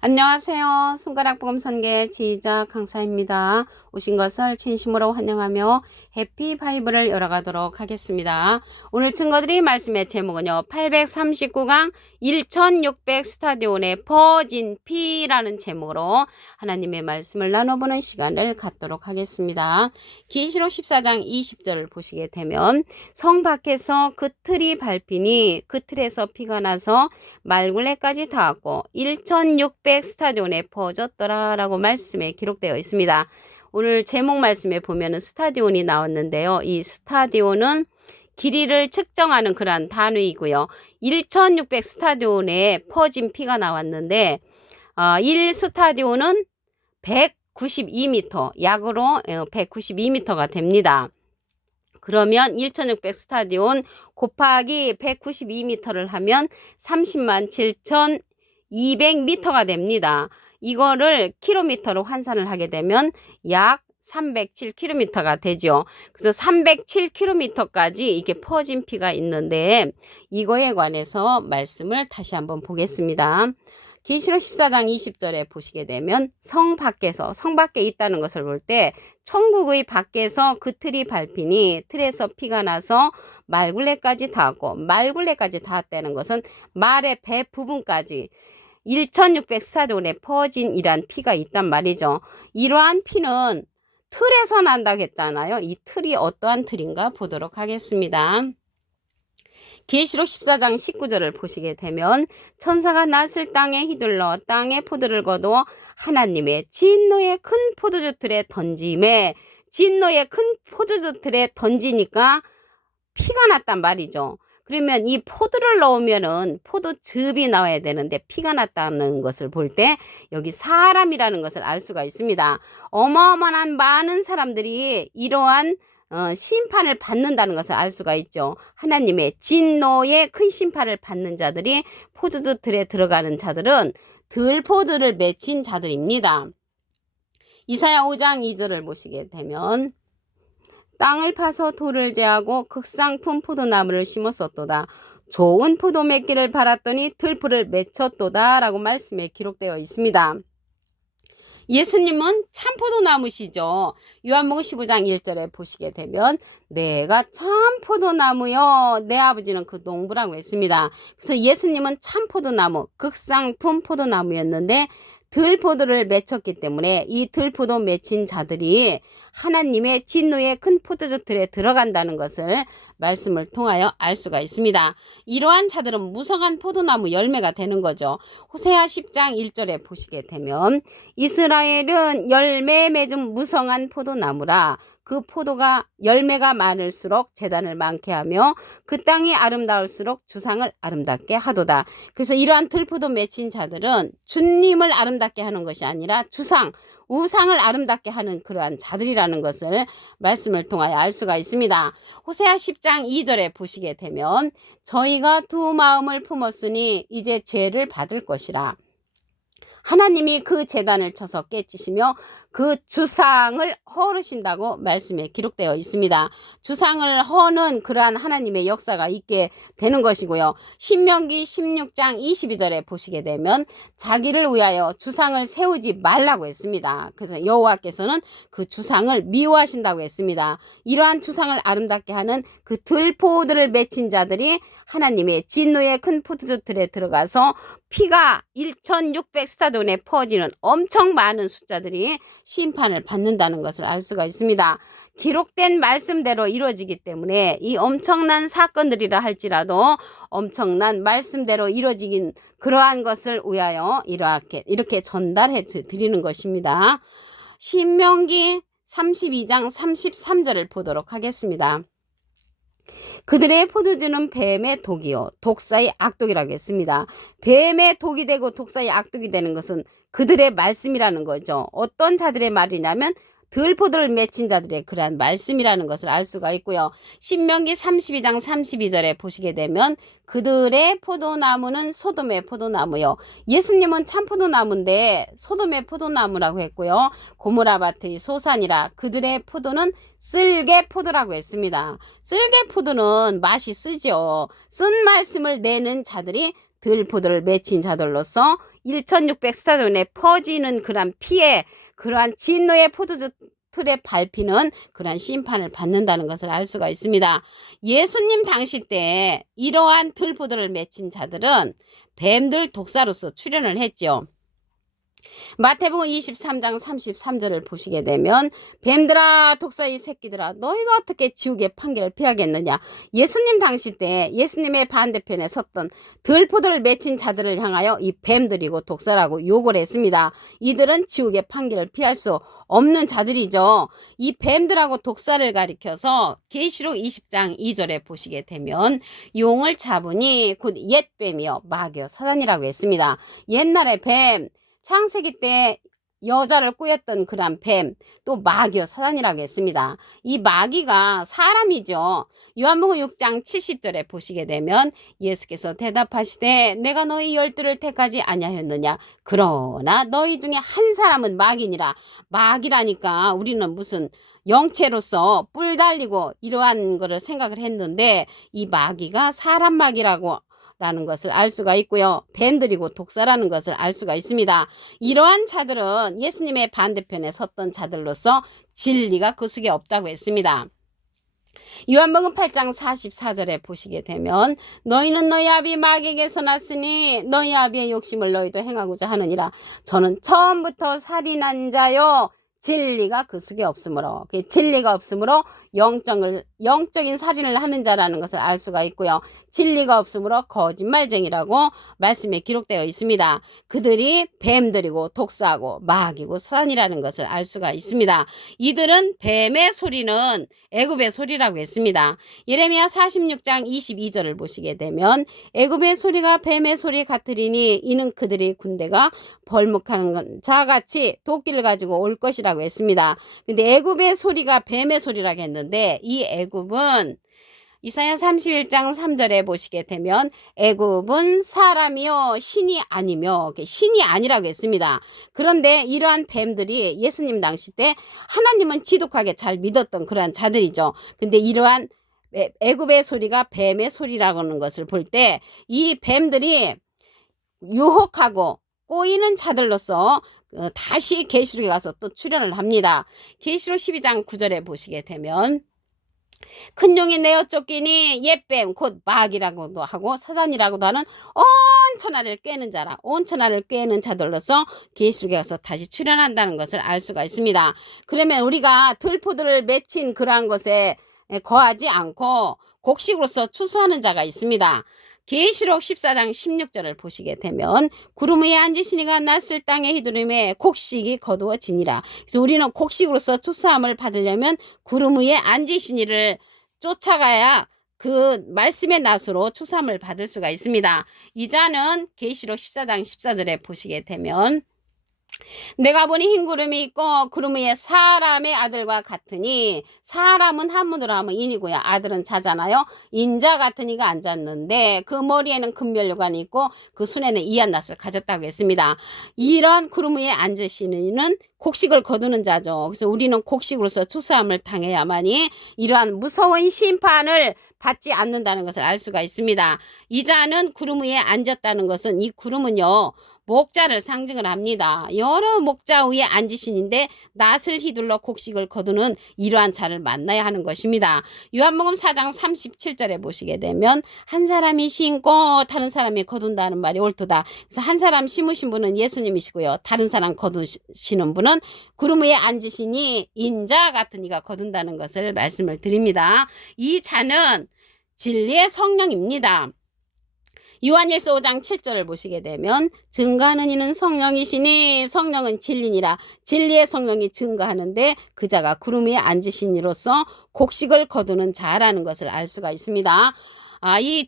안녕하세요. 손가락 복음 선계 지휘자 강사입니다. 오신 것을 진심으로 환영하며 해피 바이블을 열어가도록 하겠습니다. 오늘 증거드릴 말씀의 제목은요. 839강 1600 스타디온의 퍼진 피라는 제목으로 하나님의 말씀을 나눠보는 시간을 갖도록 하겠습니다. 계시록 14장 20절을 보시게 되면 성 밖에서 그 틀이 밟히니 그 틀에서 피가 나서 말굴레까지 닿았고 1600 스타디온에 퍼졌더라 라고 말씀에 기록되어 있습니다. 오늘 제목 말씀에 보면은 스타디온이 나왔는데요. 이 스타디온은 길이를 측정하는 그러한 단위이고요. 1600 스타디온에 퍼진 피가 나왔는데 1 스타디온은 192m, 약으로 192m가 됩니다. 그러면 1600 스타디온 곱하기 192m를 하면 30만 7,200m가 됩니다. 이거를 킬로미터로 환산을 하게 되면 약 307km가 되죠. 그래서 307km까지 이게 퍼진 피가 있는데 이거에 관해서 말씀을 다시 한번 보겠습니다. 계시록 14장 20절에 보시게 되면 성 밖에 있다는 것을 볼 때 천국의 밖에서 그 틀이 밟히니 틀에서 피가 나서 말굴레까지 닿았고 말굴레까지 닿았다는 것은 말의 배 부분까지 1600 스타디온에 퍼진이란 피가 있단 말이죠. 이러한 피는 틀에서 난다고 했잖아요. 이 틀이 어떠한 틀인가 보도록 하겠습니다. 계시록 14장 19절을 보시게 되면 천사가 낫을 땅에 휘둘러 땅에 포도를 거두어 하나님의 진노의 큰 포도주 틀에 던짐에 진노의 큰 포도주 틀에 던지니까 피가 났단 말이죠. 그러면 이 포도를 넣으면은 포도즙이 나와야 되는데 피가 났다는 것을 볼 때 여기 사람이라는 것을 알 수가 있습니다. 어마어마한 많은 사람들이 이러한 심판을 받는다는 것을 알 수가 있죠. 하나님의 진노의 큰 심판을 받는 자들이 포도주 틀에 들어가는 자들은 들포들을 맺힌 자들입니다. 이사야 5장 2절을 보시게 되면 땅을 파서 돌을 제하고 극상품 포도나무를 심었었도다. 좋은 포도 맺기를 바랐더니 들풀을 맺혔도다 라고 말씀에 기록되어 있습니다. 예수님은 참 포도나무시죠. 요한복음 15장 1절에 보시게 되면 내가 참 포도나무요 내 아버지는 그 농부라고 했습니다. 그래서 예수님은 참 포도나무 극상품 포도나무였는데 들포도를 맺혔기 때문에 이 들포도 맺힌 자들이 하나님의 진노의 큰 포도주 틀에 들어간다는 것을 말씀을 통하여 알 수가 있습니다. 이러한 자들은 무성한 포도나무 열매가 되는 거죠. 호세아 10장 1절에 보시게 되면 이스라엘은 열매 맺은 무성한 포도나무라 그 포도가 열매가 많을수록 제단을 많게 하며 그 땅이 아름다울수록 주상을 아름답게 하도다. 그래서 이러한 들포도 맺힌 자들은 주님을 아름답게 하는 것이 아니라 주상, 우상을 아름답게 하는 그러한 자들이라는 것을 말씀을 통하여 알 수가 있습니다. 호세아 10장 2절에 보시게 되면 저희가 두 마음을 품었으니 이제 죄를 받을 것이라. 하나님이 그 제단을 쳐서 깨치시며 그 주상을 허르신다고 말씀에 기록되어 있습니다. 주상을 허는 그러한 하나님의 역사가 있게 되는 것이고요. 신명기 16장 22절에 보시게 되면 자기를 위하여 주상을 세우지 말라고 했습니다. 그래서 여호와께서는 그 주상을 미워하신다고 했습니다. 이러한 주상을 아름답게 하는 그 들포들을 맺힌 자들이 하나님의 진노의 큰 포도주 틀에 들어가서 피가 1600 스타디온에 퍼지는 엄청 많은 숫자들이 심판을 받는다는 것을 알 수가 있습니다. 기록된 말씀대로 이루어지기 때문에 이 엄청난 사건들이라 할지라도 엄청난 말씀대로 이루어지긴 그러한 것을 위하여 이렇게 전달해 드리는 것입니다. 신명기 32장 33절을 보도록 하겠습니다. 그들의 포도주는 뱀의 독이요 독사의 악독이라고 했습니다. 뱀의 독이 되고 독사의 악독이 되는 것은 그들의 말씀이라는 거죠. 어떤 자들의 말이냐면 들포도를 맺힌 자들의 그러한 말씀이라는 것을 알 수가 있고요. 신명기 32장 32절에 보시게 되면 그들의 포도나무는 소돔의 포도나무요. 예수님은 참 포도나무인데 소돔의 포도나무라고 했고요. 고모라밭의 소산이라 그들의 포도는 쓸개 포도라고 했습니다. 쓸개 포도는 맛이 쓰죠. 쓴 말씀을 내는 자들이 들포도를 맺힌 자들로서 1600스타돈에 퍼지는 그러한 피해, 그러한 진노의 포도주 틀에 밟히는 그러한 심판을 받는다는 것을 알 수가 있습니다. 예수님 당시 때 이러한 들포도를 맺힌 자들은 뱀들 독사로서 출현을 했죠. 마태복음 23장 33절을 보시게 되면 뱀들아 독사의 새끼들아 너희가 어떻게 지옥의 판결을 피하겠느냐. 예수님 당시 때 예수님의 반대편에 섰던 들포도를 맺힌 자들을 향하여 이 뱀들이고 독사라고 욕을 했습니다. 이들은 지옥의 판결을 피할 수 없는 자들이죠. 이 뱀들하고 독사를 가리켜서 계시록 20장 2절에 보시게 되면 용을 잡으니 곧 옛뱀이요 마귀요 사단이라고 했습니다. 옛날에 뱀 창세기 때 여자를 꾸렸던 그런 뱀, 또 마귀요 사단이라고 했습니다. 이 마귀가 사람이죠. 요한복음 6장 70절에 보시게 되면 예수께서 대답하시되 내가 너희 12를 택하지 아니하였느냐. 그러나 너희 중에 한 사람은 마귀니라. 마귀라니까 우리는 무슨 영체로서 뿔 달리고 이러한 거를 생각을 했는데 이 마귀가 사람 마귀라고 라는 것을 알 수가 있고요. 뱀들이고 독사라는 것을 알 수가 있습니다. 이러한 자들은 예수님의 반대편에 섰던 자들로서 진리가 그 속에 없다고 했습니다. 요한복음 8장 44절에 보시게 되면 너희는 너희 아비 마귀에게서 났으니 너희 아비의 욕심을 너희도 행하고자 하느니라. 저는 처음부터 살인한 자요 진리가 그 속에 없으므로, 진리가 없으므로 영적인 살인을 하는 자라는 것을 알 수가 있고요. 진리가 없으므로 거짓말쟁이라고 말씀에 기록되어 있습니다. 그들이 뱀들이고 독사하고 마귀고 사단이라는 것을 알 수가 있습니다. 이들은 뱀의 소리는 애굽의 소리라고 했습니다. 예레미야 46장 22절을 보시게 되면 애굽의 소리가 뱀의 소리 같으리니 이는 그들의 군대가 벌목하는 자같이 도끼를 가지고 올 것이라고 했습니다. 근데 애굽의 소리가 뱀의 소리라고 했는데 이 애굽은 이사야 31장 3절에 보시게 되면 애굽은 사람이요 신이 아니며 신이 아니라고 했습니다. 그런데 이러한 뱀들이 예수님 당시 때 하나님은 지독하게 잘 믿었던 그러한 자들이죠. 근데 이러한 애굽의 소리가 뱀의 소리라고 하는 것을 볼 때 이 뱀들이 유혹하고 꼬이는 자들로서 다시 계시록에 가서 또 출현을 합니다. 계시록 12장 9절에 보시게 되면 큰 용이 내어 쫓기니 옛뱀 곧 마귀라고도 하고 사단이라고도 하는 온 천하를 꿰는 자라. 온 천하를 꿰는 자들로서 계시록에 가서 다시 출현한다는 것을 알 수가 있습니다. 그러면 우리가 들포들을 맺힌 그러한 것에 거하지 않고 곡식으로서 추수하는 자가 있습니다. 계시록 14장 16절을 보시게 되면 구름 위에 앉으시니가 낯을 땅에 휘두르매 곡식이 거두어지니라. 그래서 우리는 곡식으로서 추수함을 받으려면 구름 위에 앉으시니를 쫓아가야 그 말씀의 낫으로 추수함을 받을 수가 있습니다. 이자는 계시록 14장 14절에 보시게 되면 내가 보니 흰 구름이 있고 구름 위에 사람의 아들과 같으니 사람은 한문으로 하면 인이고요. 아들은 자잖아요. 인자 같은 이가 앉았는데 그 머리에는 금면류관이 있고 그 손에는 이한낫을 가졌다고 했습니다. 이런 구름 위에 앉으시는 이는 곡식을 거두는 자죠. 그래서 우리는 곡식으로서 추수함을 당해야만이 이러한 무서운 심판을 받지 않는다는 것을 알 수가 있습니다. 이자는 구름 위에 앉았다는 것은 이 구름은요. 목자를 상징을 합니다. 여러 목자 위에 앉으시는데 낫을 휘둘러 곡식을 거두는 이러한 자를 만나야 하는 것입니다. 요한복음 4장 37절에 보시게 되면 한 사람이 심고 다른 사람이 거둔다는 말이 옳도다. 그래서 한 사람 심으신 분은 예수님이시고요. 다른 사람 거두시는 분은 구름 위에 앉으시니 인자 같은 이가 거둔다는 것을 말씀을 드립니다. 이 자는 진리의 성령입니다. 요한일서 5장 7절을 보시게 되면 증거하는 이는 성령이시니 성령은 진리니라. 진리의 성령이 증거하는데 그 자가 구름 위에 앉으신 이로써 곡식을 거두는 자라는 것을 알 수가 있습니다. 이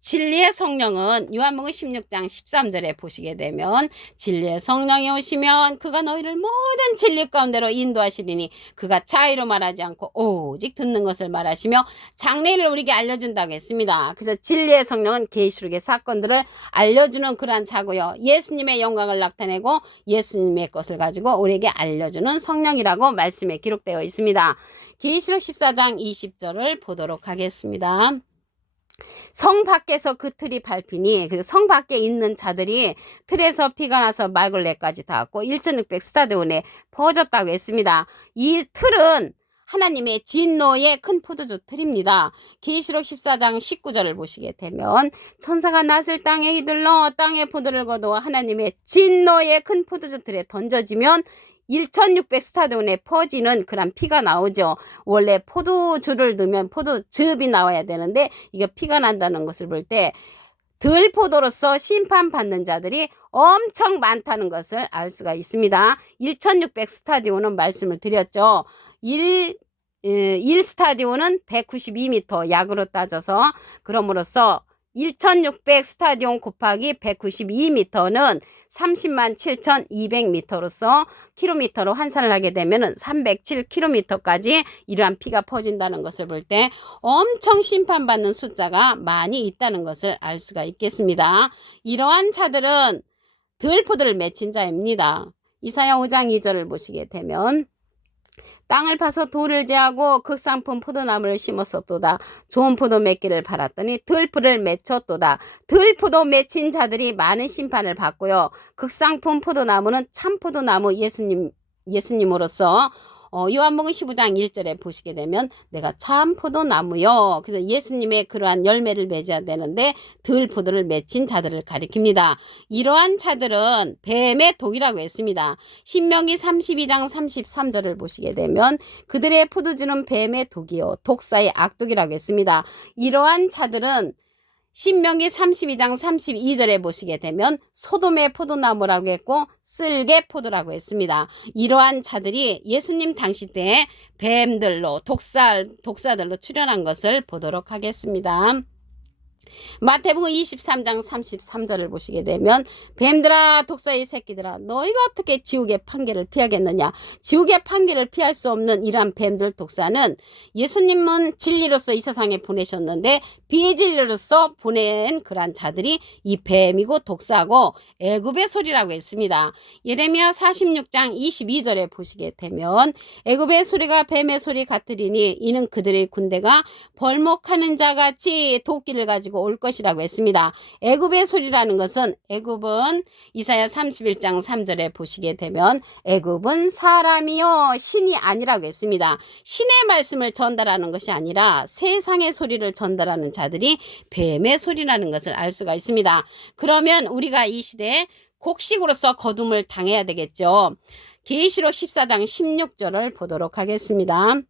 진리의 성령은 요한복음 16장 13절에 보시게 되면 진리의 성령이 오시면 그가 너희를 모든 진리 가운데로 인도하시리니 그가 차이로 말하지 않고 오직 듣는 것을 말하시며 장래를 우리에게 알려준다고 했습니다. 그래서 진리의 성령은 계시록의 사건들을 알려주는 그러한 자고요. 예수님의 영광을 나타내고 예수님의 것을 가지고 우리에게 알려주는 성령이라고 말씀에 기록되어 있습니다. 계시록 14장 20절을 보도록 하겠습니다. 성 밖에서 그 틀이 밟히니 그 성 밖에 있는 자들이 틀에서 피가 나서 말굴레까지 닿았고 1600 스타디온에 퍼졌다고 했습니다. 이 틀은 하나님의 진노의 큰 포도주 틀입니다. 계시록 14장 19절을 보시게 되면 천사가 낫을 땅에 휘둘러 땅에 포도를 거두어 하나님의 진노의 큰 포도주 틀에 던져지면 1600 스타디온에 퍼지는 그런 피가 나오죠. 원래 포도주를 넣으면 포도즙이 나와야 되는데 이게 피가 난다는 것을 볼 때 들포도로서 심판받는 자들이 엄청 많다는 것을 알 수가 있습니다. 1600 스타디온은 말씀을 드렸죠. 1 스타디온은 192m 약으로 따져서 그럼으로써 1600 스타디온 곱하기 192m는 30만 7,200m로서 킬로미터로 환산을 하게 되면 307km까지 이러한 피가 퍼진다는 것을 볼 때 엄청 심판받는 숫자가 많이 있다는 것을 알 수가 있겠습니다. 이러한 자들은 들포도를 맺힌 자입니다. 이사야 5장 2절을 보시게 되면 땅을 파서 돌을 제하고 극상품 포도나무를 심었었도다. 좋은 포도 맺기를 바랐더니 들풀을 맺혔도다. 들포도 맺힌 자들이 많은 심판을 받고요. 극상품 포도나무는 참포도나무 예수님으로서 요한복음 15장 1절에 보시게 되면 내가 참 포도나무요. 그래서 예수님의 그러한 열매를 맺어야 되는데 들포도를 맺힌 자들을 가리킵니다. 이러한 자들은 뱀의 독이라고 했습니다. 신명기 32장 33절을 보시게 되면 그들의 포도주는 뱀의 독이요 독사의 악독이라고 했습니다. 이러한 자들은 신명기 32장 32절에 보시게 되면 소돔의 포도나무라고 했고 쓸개 포도라고 했습니다. 이러한 자들이 예수님 당시 때에 뱀들로 독사들로 출현한 것을 보도록 하겠습니다. 마태복음 23장 33절을 보시게 되면 뱀들아 독사의 새끼들아 너희가 어떻게 지옥의 판결을 피하겠느냐. 지옥의 판결을 피할 수 없는 이러한 뱀들 독사는 예수님은 진리로서 이 세상에 보내셨는데 비진리로서 보낸 그러한 자들이 이 뱀이고 독사고 애굽의 소리라고 했습니다. 예레미야 46장 22절에 보시게 되면 애굽의 소리가 뱀의 소리 같으리니 이는 그들의 군대가 벌목하는 자같이 도끼를 가지고 올 것이라고 했습니다. 애굽의 소리라는 것은 애굽은 이사야 31장 3절에 보시게 되면 애굽은 사람이요 신이 아니라고 했습니다. 신의 말씀을 전달하는 것이 아니라 세상의 소리를 전달하는 자들이 뱀의 소리라는 것을 알 수가 있습니다. 그러면 우리가 이 시대에 곡식으로서 거둠을 당해야 되겠죠. 계시록 14장 16절을 보도록 하겠습니다.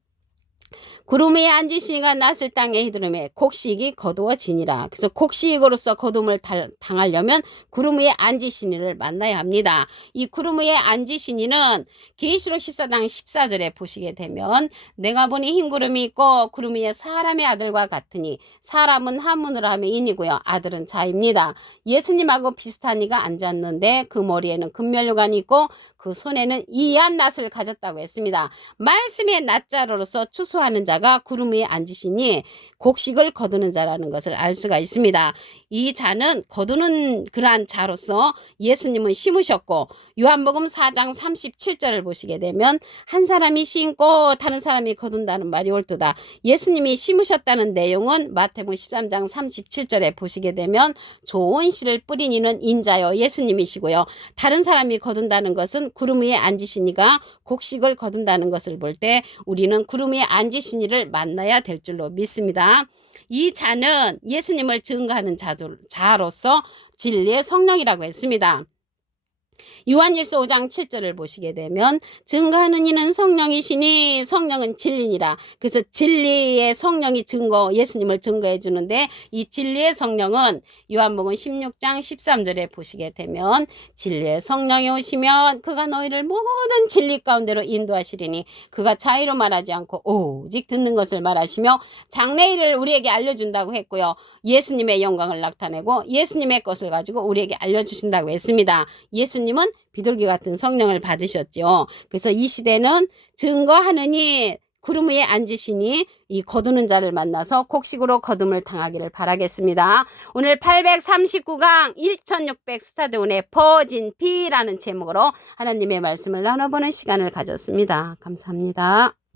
구름 위에 앉으시니가 낯을 땅에 휘두르매 곡식이 거두어지니라. 그래서 곡식으로서 거둠을 당하려면 구름 위에 앉으시니를 만나야 합니다. 이 구름 위에 앉으시니는 계시록 14장 14절에 보시게 되면 내가 보니 흰 구름이 있고 구름 위에 사람의 아들과 같으니 사람은 한문으로 하면 인이고요. 아들은 자입니다. 예수님하고 비슷한 이가 앉았는데 그 머리에는 금면류관이 있고 그 손에는 이한 낫을 가졌다고 했습니다. 말씀의 낫자로서 추수하는 자가 구름 위에 앉으시니 곡식을 거두는 자라는 것을 알 수가 있습니다. 이 자는 거두는 그러한 자로서 예수님은 심으셨고 요한복음 4장 37절을 보시게 되면 한 사람이 심고 다른 사람이 거둔다는 말이 옳도다. 예수님이 심으셨다는 내용은 마태복음 13장 37절에 보시게 되면 좋은 씨를 뿌린 이는 인자요 예수님이시고요. 다른 사람이 거둔다는 것은 구름 위에 앉으시니가 곡식을 거둔다는 것을 볼 때 우리는 구름 위에 앉으시니를 만나야 될 줄로 믿습니다. 이 자는 예수님을 증거하는 자로서 진리의 성령이라고 했습니다. 요한일서 5장 7절을 보시게 되면 증거하는 이는 성령이시니 성령은 진리니라. 그래서 진리의 성령이 예수님을 증거해 주는데 이 진리의 성령은 요한복음 16장 13절에 보시게 되면 진리의 성령이 오시면 그가 너희를 모든 진리 가운데로 인도하시리니 그가 자의로 말하지 않고 오직 듣는 것을 말하시며 장래일을 우리에게 알려준다고 했고요. 예수님의 영광을 나타내고 예수님의 것을 가지고 우리에게 알려주신다고 했습니다. 예수님은 비둘기 같은 성령을 받으셨죠. 그래서 이 시대는 증거하느니 구름 위에 앉으시니 이 거두는 자를 만나서 곡식으로 거둠을 당하기를 바라겠습니다. 오늘 839강 1600 스타디온에 퍼진 피라는 제목으로 하나님의 말씀을 나눠보는 시간을 가졌습니다. 감사합니다.